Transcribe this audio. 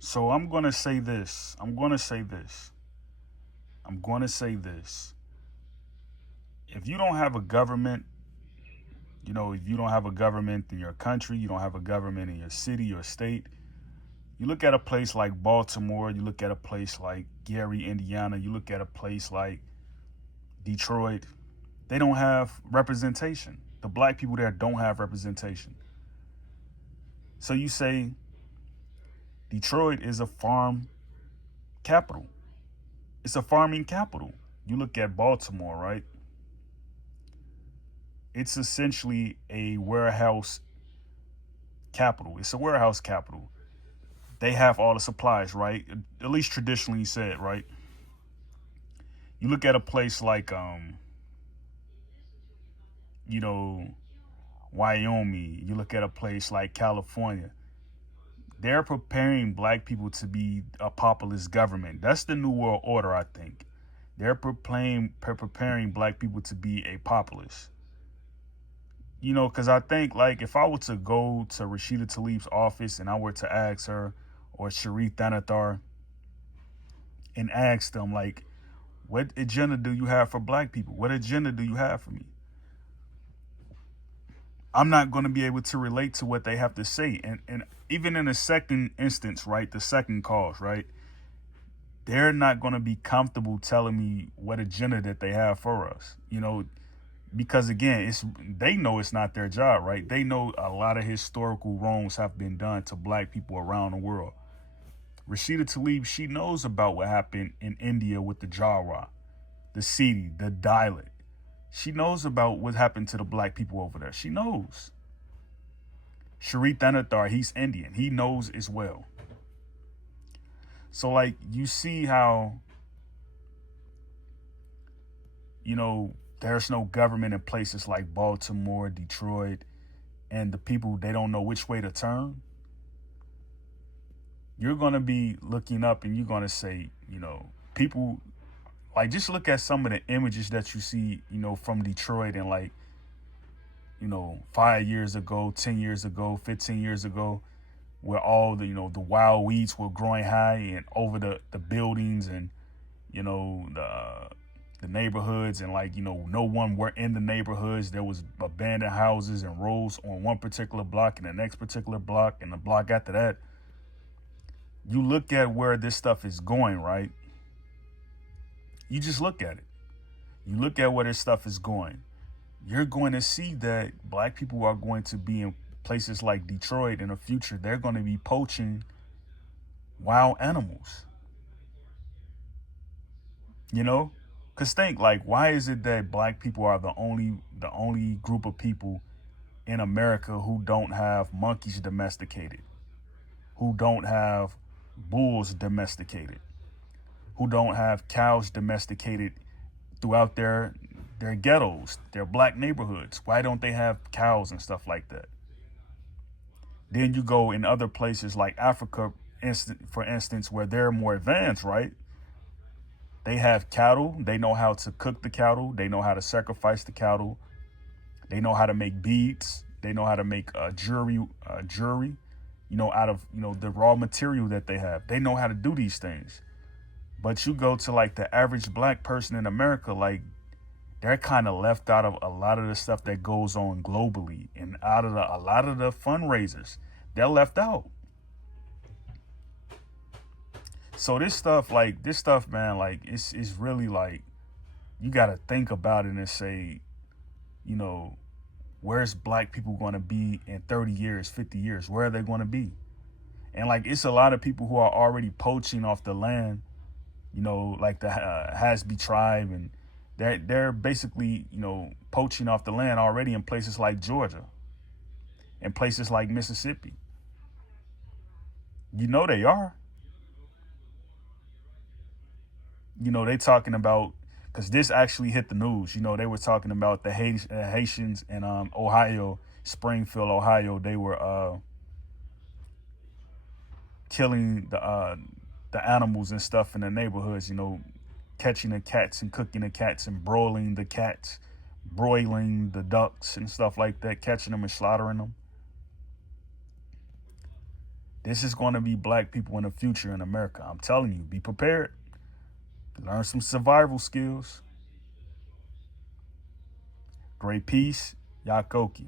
So I'm going to say this. I'm going to say this. I'm going to say this. If you don't have a government, if you don't have a government in your country, you don't have a government in your city, your state, you look at a place like Baltimore, you look at a place like Gary, Indiana, you look at a place like Detroit, they don't have representation. The black people there don't have representation. So you say Detroit is a farm capital. It's a farming capital. You look at Baltimore, right? It's essentially a warehouse capital. It's a warehouse capital. They have all the supplies, right? At least traditionally said, right? You look at a place like you know, Wyoming, you look at a place like California. They're preparing black people to be a populist government. That's the new world order, I think. They're preparing black people to be a populist. Because I think, like, if I were to go to Rashida Tlaib's office and I were to ask her, or Sharif Thanathar, and ask them, like, what agenda do you have for black people? What agenda do you have for me? I'm not going to be able to relate to what they have to say. And even in the second instance, right, the second cause, right, they're not going to be comfortable telling me what agenda that they have for us, because again, they know it's not their job, right? They know a lot of historical wrongs have been done to black people around the world. Rashida Tlaib, she knows about what happened in India with the Jawara, the Sidi, the Dalit. She knows about what happened to the black people over there. She knows. Sharif Thanathar, he's Indian. He knows as well. So, like, you see how, there's no government in places like Baltimore, Detroit, and the people, they don't know which way to turn. You're going to be looking up and you're going to say, people, like, just look at some of the images that you see, from Detroit and, like, 5 years ago, 10 years ago, 15 years ago, where all the, the wild weeds were growing high and over the buildings and, the neighborhoods, and, like, no one were in the neighborhoods. There was abandoned houses and rows on one particular block and the next particular block and the block after that. You look at where this stuff is going, right? You just look at it. You look at where this stuff is going. You're going to see that black people are going to be in places like Detroit in the future. They're going to be poaching wild animals. Because think, like, why is it that black people are the only group of people in America who don't have monkeys domesticated, who don't have bulls domesticated, who don't have cows domesticated throughout their ghettos, their black neighborhoods? Why don't they have cows and stuff like that? Then you go in other places like Africa, for instance, where they're more advanced, right? They have cattle. They know how to cook the cattle. They know how to sacrifice the cattle. They know how to make beads. They know how to make jewelry, out of, the raw material that they have. They know how to do these things. But you go to, like, the average black person in America, like, they're kind of left out of a lot of the stuff that goes on globally, and out of a lot of the fundraisers. They're left out. So this stuff, man, like, it's really, like, you got to think about it and say, where's black people going to be in 30 years, 50 years? Where are they going to be? And, like, it's a lot of people who are already poaching off the land, like the Hasby tribe, and they're basically, poaching off the land already in places like Georgia and places like Mississippi. They are. They talking about, because this actually hit the news. They were talking about the Haitians in Ohio, Springfield, Ohio. They were killing the animals and stuff in the neighborhoods. Catching the cats and cooking the cats and broiling the cats, broiling the ducks and stuff like that, catching them and slaughtering them. This is going to be black people in the future in America. I'm telling you, be prepared. Learn some survival skills. Great peace. Yakoki.